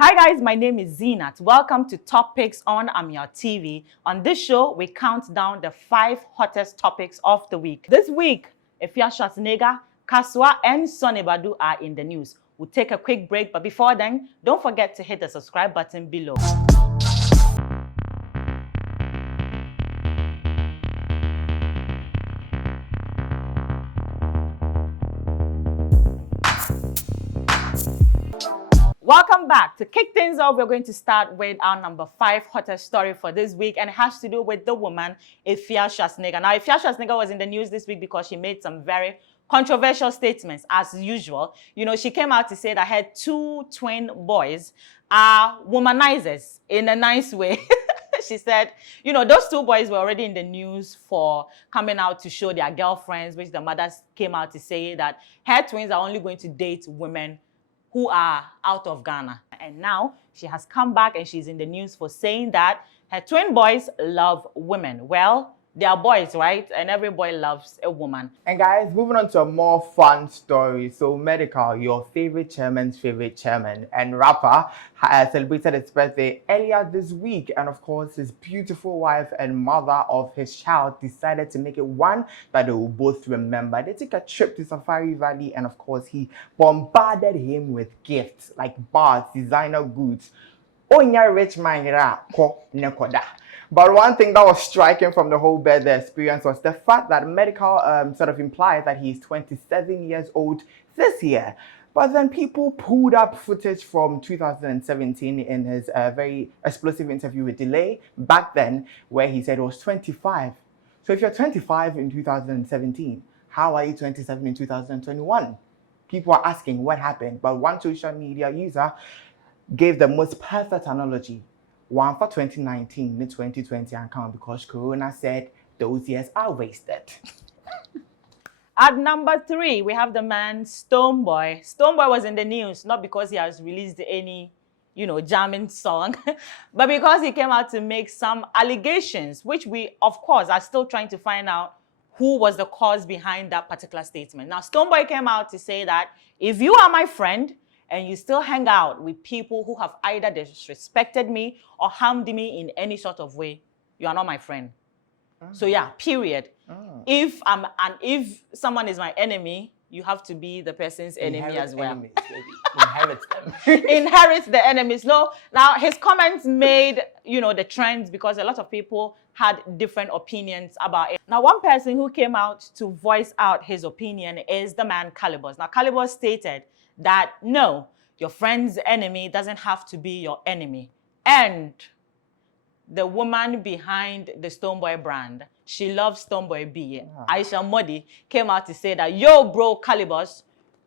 Hi guys, my name is Zinat. Welcome to Topics on Ameyaw TV. On this show, we count down the 5 hottest topics of the week. This week, Afia Schwarzenegger, Kasoa and Sonnie Badu are in the news. We'll take a quick break, but before then, don't forget to hit the subscribe button below. Welcome back. To kick things off, we're going to start with our number 5 hottest story for this week, and it has to do with the woman, Afia Schwarzenegger. Now, Afia Schwarzenegger was in the news this week because she made some very controversial statements, as usual. You know, she came out to say that her 2 twin boys are womanizers in a nice way. She said, you know, those 2 boys were already in the news for coming out to show their girlfriends, which the mothers came out to say that her twins are only going to date women who are out of Ghana. And now she has come back and she's in the news for saying that her twin boys love women. Well, they are boys, right? And every boy loves a woman. And guys, moving on to a more fun story. So Medical, your favorite chairman's favorite chairman and rapper, has celebrated his birthday earlier this week. And of course, his beautiful wife and mother of his child decided to make it one that they will both remember. They took a trip to Safari Valley, and of course, he bombarded him with gifts like bars, designer goods. Onya rich man ko nekoda. But one thing that was striking from the whole birthday experience was the fact that Medical sort of implies that he's 27 years old this year. But then people pulled up footage from 2017 in his very explosive interview with Delay back then, where he said he was 25. So if you're 25 in 2017, how are you 27 in 2021? People are asking what happened, but one social media user gave the most perfect analogy. One for 2019 and 2020 account, because Corona said those years are wasted. At number 3, we have the man Stonebwoy. Stonebwoy was in the news not because he has released any, you know, jamming song, but because he came out to make some allegations, which we, of course, are still trying to find out who was the cause behind that particular statement. Now, Stonebwoy came out to say that if you are my friend, and you still hang out with people who have either disrespected me or harmed me in any sort of way, you are not my friend. So yeah, period. If someone is my enemy, you have to be the person's enemy as well. Enemies, inherit them. Inherit the enemies. No, now his comments made, you know, the trends because a lot of people had different opinions about it. Now, one person who came out to voice out his opinion is the man Calibus. Now, Calibus stated that no, your friend's enemy doesn't have to be your enemy. And the woman behind the Stonebwoy brand, she loves Stonebwoy B. Aisha Modi came out to say that, yo, bro, Calibus,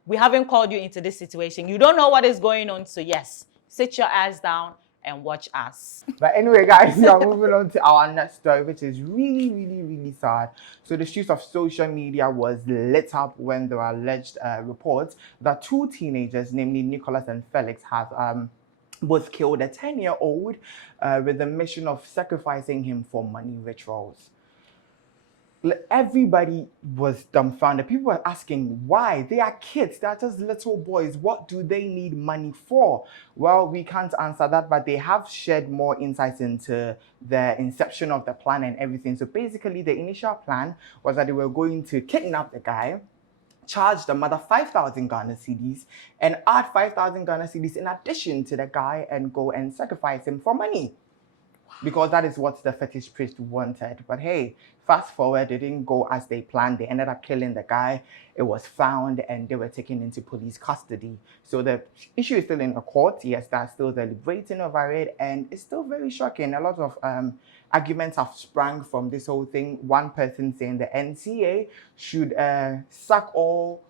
we haven't called you into this situation. You don't know what is going on. So yes, sit your ass down and watch us. But anyway, guys, we are moving on to our next story, which is really sad. So the streets of social media was lit up when there were alleged reports that 2 teenagers, namely Nicholas and Felix, have both killed a 10-year-old with the mission of sacrificing him for money rituals. Everybody was dumbfounded. People were asking why. They are kids. They are just little boys. What do they need money for? Well, we can't answer that, but they have shared more insights into the inception of the plan and everything. So basically, the initial plan was that they were going to kidnap the guy, charge the mother 5,000 Ghana cedis, and add 5,000 Ghana cedis in addition to the guy and go and sacrifice him for money. Because that is what the fetish priest wanted. But hey, fast forward, it didn't go as they planned. They ended up killing the guy. It was found and they were taken into police custody. So the issue is still in the court. Yes, they're still deliberating over it. And it's still very shocking. A lot of arguments have sprung from this whole thing. One person saying the NCA should sack all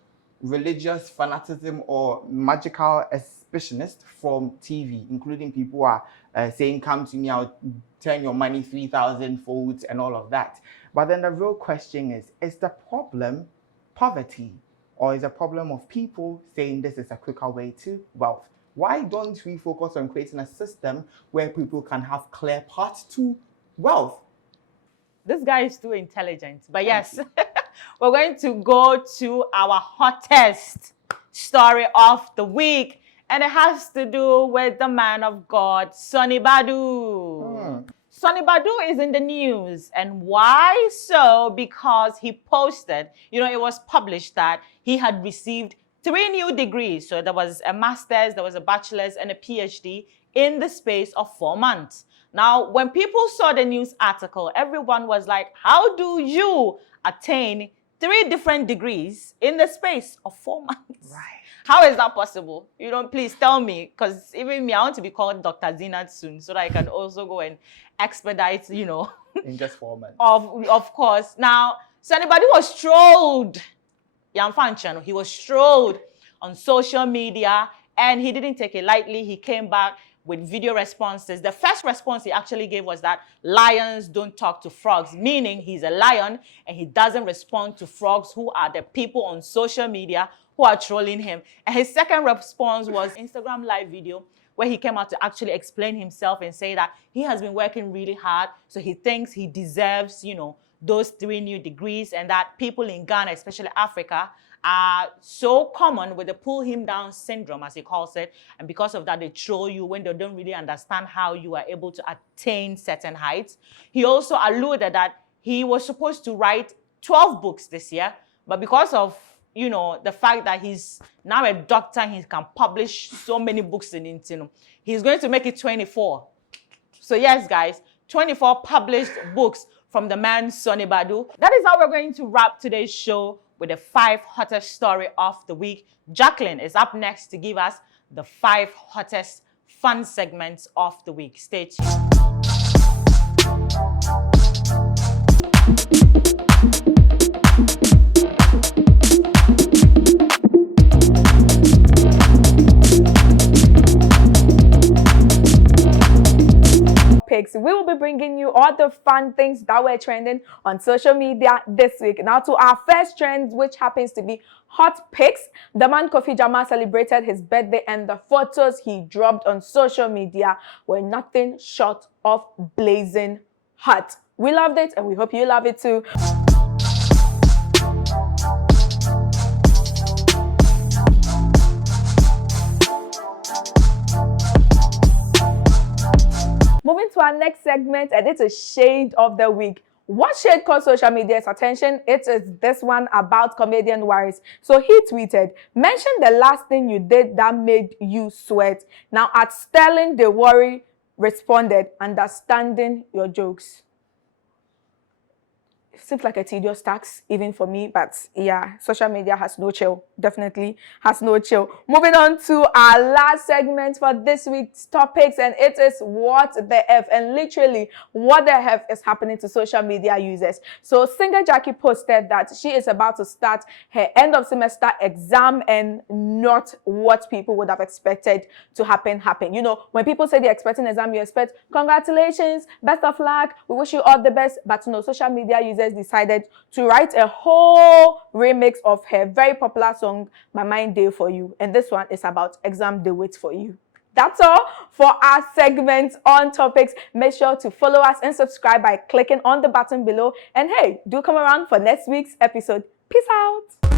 religious fanaticism or magical exhibitionist from TV, including people who are saying, come to me, I'll turn your money 3,000 folds and all of that. But then the real question is the problem poverty, or is the problem of people saying this is a quicker way to wealth? Why don't we focus on creating a system where people can have clear paths to wealth? This guy is too intelligent. But yes, we're going to go to our hottest story of the week. and it has to do with the man of God, Sonnie Badu. Sonnie Badu is in the news. And why so? Because he posted, it was published that he had received 3 new degrees. So there was a master's, there was a bachelor's, and a PhD in the space of 4 months. Now, when people saw the news article, everyone was like, how do you attain 3 different degrees in the space of 4 months? Right. How is that possible? Please tell me, because even me, I want to be called Dr. Zinat soon so that I can also go and expedite, In just 4 months. Of course. Now, so anybody was trolled. He was trolled on social media, and he didn't take it lightly. He came back with video responses. The first response he actually gave was that lions don't talk to frogs, meaning he's a lion and he doesn't respond to frogs, who are the people on social media who are trolling him. And his second response was Instagram live video, where he came out to actually explain himself and say that he has been working really hard, so he thinks he deserves, those 3 new degrees, and that people in Ghana, especially Africa, are so common with the pull him down syndrome, as he calls it. And because of that, they troll you when they don't really understand how you are able to attain certain heights. He also alluded that he was supposed to write 12 books this year, but because of the fact that he's now a doctor and he can publish so many books in it, he's going to make it 24. So yes, guys, 24 published books from the man Sonnie Badu. That is how we're going to wrap today's show with the 5 hottest story of the week. Jacqueline is up next to give us the 5 hottest fun segments of the week. Stay tuned. We will be bringing you all the fun things that were trending on social media this week. Now to our first trend, which happens to be hot pics. The man Kofi Jama celebrated his birthday, and the photos he dropped on social media were nothing short of blazing hot. We loved it, and we hope you love it too. Moving to our next segment, and it's a shade of the week. What shade caught social media's attention? It is this one about comedian Waris. So he tweeted, mention the last thing you did that made you sweat. Now at Sterling, the worry responded, understanding your jokes. It seems like a tedious task, even for me, but yeah, social media has no chill. Definitely has no chill. Moving on to our last segment for this week's topics, and it is what the F, and literally what the F is happening to social media users. So singer Jackie posted that she is about to start her end of semester exam, and not what people would have expected to happen. When people say they're expecting an exam, you expect congratulations, best of luck, we wish you all the best. But no, social media users decided to write a whole remix of her very popular song My Mind Day for You, and this one is about exam day wait for you. That's all for our segment on topics. Make sure to follow us and subscribe by clicking on the button below, and hey, do come around for next week's episode. Peace out.